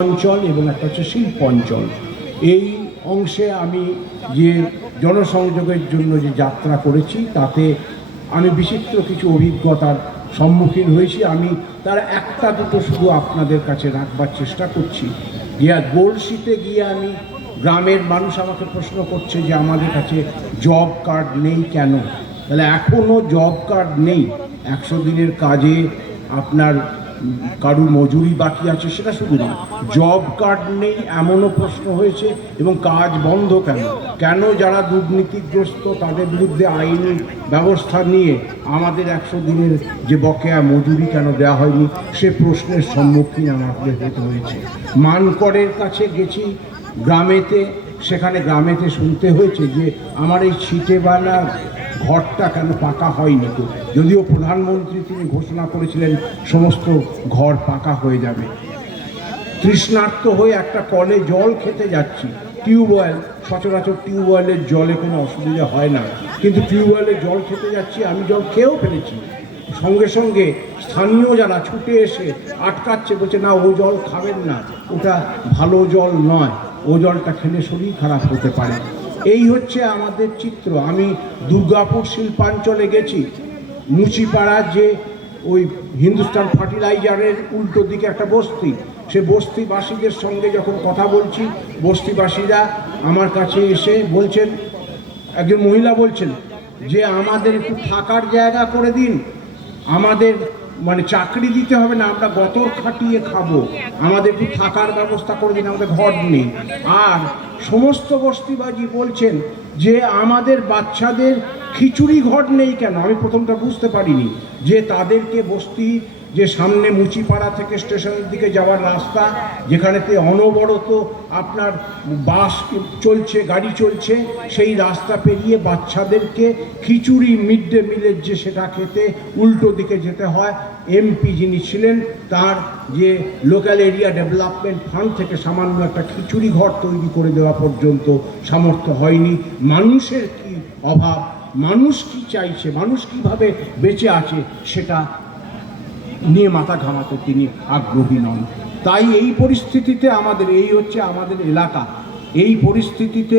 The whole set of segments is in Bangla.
অঞ্চল এবং একটা হচ্ছে শিল্প অঞ্চল। এই অংশে আমি যে জনসংযোগের জন্য যে যাত্রা করেছি, তাতে আমি বিচিত্র কিছু অভিজ্ঞতার সম্মুখীন হয়েছি। আমি তার একটা দুটো শুধু আপনাদের কাছে রাখবার চেষ্টা করছি। যে গোলসিতে গিয়ে আমি গ্রামের মানুষ আমাকে প্রশ্ন করছে যে, আমাদের কাছে জব কার্ড নেই কেন? তাহলে এখনও জব কার্ড নেই। একশো দিনের কাজে আপনার কারুর মজুরি বাকি আছে সেটা শুধু না জব কার্ড নেই এমনও প্রশ্ন হয়েছে এবং কাজ বন্ধ কেন? কেন যারা দুর্নীতিগ্রস্ত তাদের বিরুদ্ধে আইনি ব্যবস্থা নিয়ে আমাদের একশো দিনের যে বকেয়া মজুরি কেন দেওয়া হয়নি, সে প্রশ্নের সম্মুখীন আমাদের হতে হয়েছে। মানকরের কাছে গেছি গ্রামেতে, সেখানে গ্রামেতে শুনতে হয়েছে যে আমার এই ছিটেবালা ঘরটা কেন পাকা হয়নি তো? যদিও প্রধানমন্ত্রী তিনি ঘোষণা করেছিলেন সমস্ত ঘর পাকা হয়ে যাবে। তৃষ্ণার্ত হয়ে একটা কলে জল খেতে যাচ্ছি। টিউবওয়েল সচরাচর টিউবওয়েলের জলে কোনো অসুবিধা হয় না। কিন্তু টিউবওয়েলে জল খেতে যাচ্ছি, আমি জল খেয়েও ফেলেছি। সঙ্গে সঙ্গে স্থানীয় যারা ছুটে এসে আটকাচ্ছে, বলছে, না, ও জল খাবেন না। ওটা ভালো জল নয়। ও জলটা খেলে শরীর খারাপ হতে পারে। এই হচ্ছে আমাদের চিত্র। আমি দুর্গাপুর শিল্পাঞ্চলে গেছি। মুচিপাড়া যে ওই হিন্দুস্তান ফার্টিলাইজারের উল্টো দিকে একটা বস্তি, সে বস্তিবাসীদের সঙ্গে যখন কথা বলছি, বস্তিবাসীরা আমার কাছে এসে বলছেন, একজন মহিলা বলছেন যে, আমাদের একটু থাকার জায়গা করে দিন। আমাদের মানে চাকরি দিতে হবে না, আমরা গতর খাটিয়ে খাব। আমাদের একটু থাকার ব্যবস্থা করে দিন, আমাদের ঘর নেই। আর সমস্ত বস্তিবাজি বলছেন যে আমাদের বাচ্চাদের খিচুড়ি ঘর নেই কেন? আমি প্রথমটা বুঝতে পারিনি যে তাদেরকে বস্তি, যে সামনে মুচিপাড়া থেকে স্টেশনের দিকে যাওয়ার রাস্তা যেখানেতে অনবরত আপনার বাস চলছে, গাড়ি চলছে, সেই রাস্তা পেরিয়ে বাচ্চাদেরকে খিচুড়ি মিড ডে মিলের যে সেটা খেতে উল্টো দিকে যেতে হয়। এমপি যিনি ছিলেন, তার যে লোকাল এরিয়া ডেভেলপমেন্ট ফান্ড থেকে সামান্য একটা খিচুড়ি ঘর তৈরি করে দেওয়া পর্যন্ত সামর্থ্য হয়নি। মানুষের কি অভাব? মানুষ কি চাইছে, মানুষ কীভাবে বেঁচে আছে সেটা নিয়ে মাথা ঘামাতে তিনি আগ্রহী নন। তাই এই পরিস্থিতিতে আমাদের, এই হচ্ছে আমাদের এলাকা। এই পরিস্থিতিতে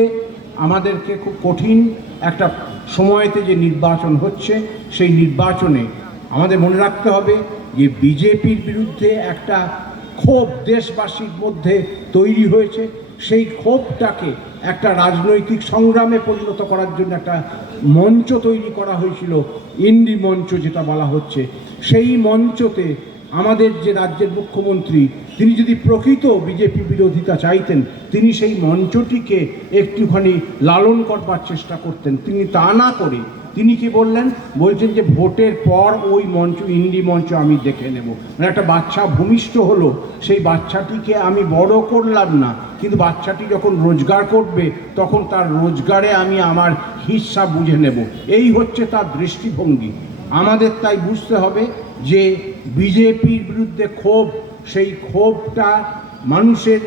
আমাদেরকে খুব কঠিন একটা সময়তে যে নির্বাচন হচ্ছে, সেই নির্বাচনে আমাদের মনে রাখতে হবে যে বিজেপির বিরুদ্ধে একটা ক্ষোভ দেশবাসীর মধ্যে তৈরি হয়েছে। সেই ক্ষোভটাকে একটা রাজনৈতিক সংগ্রামে পরিণত করার জন্য একটা মঞ্চ তৈরি করা হয়েছিল, ইন্ডি মঞ্চ যেটা বলা হচ্ছে। সেই মঞ্চতে আমাদের যে রাজ্যের মুখ্যমন্ত্রী, তিনি যদি প্রকৃত বিজেপি বিরোধিতা চাইতেন, তিনি সেই মঞ্চটিকে একটুখানি লালন করবার চেষ্টা করতেন। তিনি তা না করে তিনি কি বললেন? বলছেন যে ভোটের পর ওই মঞ্চ ইন্ডি মঞ্চ আমি দেখে নেব। মানে একটা বাচ্চা ভূমিষ্ঠ হলো, সেই বাচ্চাটিকে আমি বড় করলাম না। কিন্তু বাচ্চাটি যখন রোজগার করবে, তখন তার রোজগারে আমি আমার হিস্সা বুঝে নেব। এই হচ্ছে তার দৃষ্টিভঙ্গি। আমাদের তাই বুঝতে হবে যে বিজেপির বিরুদ্ধে ক্ষোভ, সেই ক্ষোভটা মানুষের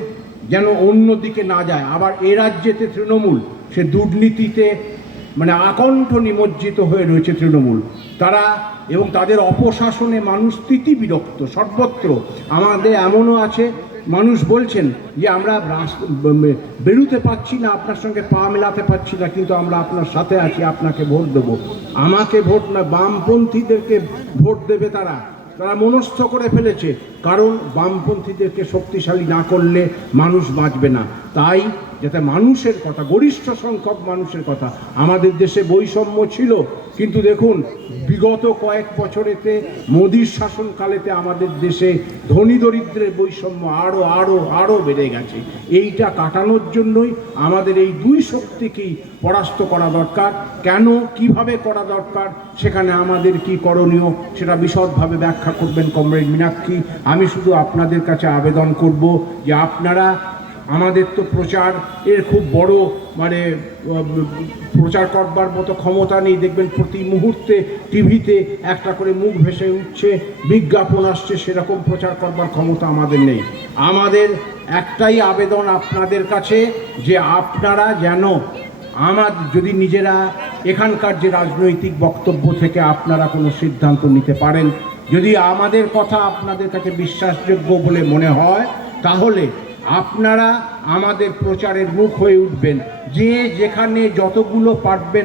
যেন অন্য দিকে না যায়। আবার এ রাজ্যেতে তৃণমূল, সে দুর্নীতিতে মানে আকণ্ঠ নিমজ্জিত হয়ে রয়েছে তৃণমূল। তারা এবং তাদের অপশাসনে মানুষ স্থিতি বিরক্ত সর্বত্র। আমাদের এমনও আছে, মানুষ বলছেন যে আমরা বেরুতে পারছি না, আপনার সঙ্গে পা মেলাতে পারছি না, কিন্তু আমরা আপনার সাথে আছি, আপনাকে ভোট দেবো। আমাকে ভোট না, বামপন্থীদেরকে ভোট দেবে তারা। তারা মনস্থ করে ফেলেছে, কারণ বামপন্থীদেরকে শক্তিশালী না করলে মানুষ বাঁচবে না। তাই যাতে মানুষের কথা, গরিষ্ঠ সংখ্যক মানুষের কথা, আমাদের দেশে বৈষম্য ছিল, কিন্তু দেখুন, বিগত কয়েক বছরেতে মোদির শাসনকালেতে আমাদের দেশে ধনী দরিদ্রের বৈষম্য আরও আরও আরও বেড়ে গেছে। এইটা কাটানোর জন্যই আমাদের এই দুই শক্তিকেই পরাস্ত করা দরকার। কেন, কীভাবে করা দরকার, সেখানে আমাদের কি করণীয়, সেটা বিশদভাবে ব্যাখ্যা করবেন কমরেড মীনাক্ষী। আমি শুধু আপনাদের কাছে আবেদন করব যে আপনারা আমাদের তো প্রচার, এর খুব বড় মানে প্রচার করবার মতো ক্ষমতা নেই। দেখবেন প্রতি মুহূর্তে টিভিতে একটা করে মুখ ভেসে উঠছে, বিজ্ঞাপন আসছে, সেরকম প্রচার করবার ক্ষমতা আমাদের নেই। আমাদের একটাই আবেদন আপনাদের কাছে, যে আপনারা যেন আমার, যদি নিজেরা এখানকার যে রাজনৈতিক বক্তব্য থেকে আপনারা কোনো সিদ্ধান্ত নিতে পারেন, যদি আমাদের কথা আপনাদের কাছে বিশ্বাসযোগ্য বলে মনে হয়, তাহলে আপনারা আমাদের প্রচারের মুখ হয়ে উঠবেন। যে যেখানে যতগুলো পারবেন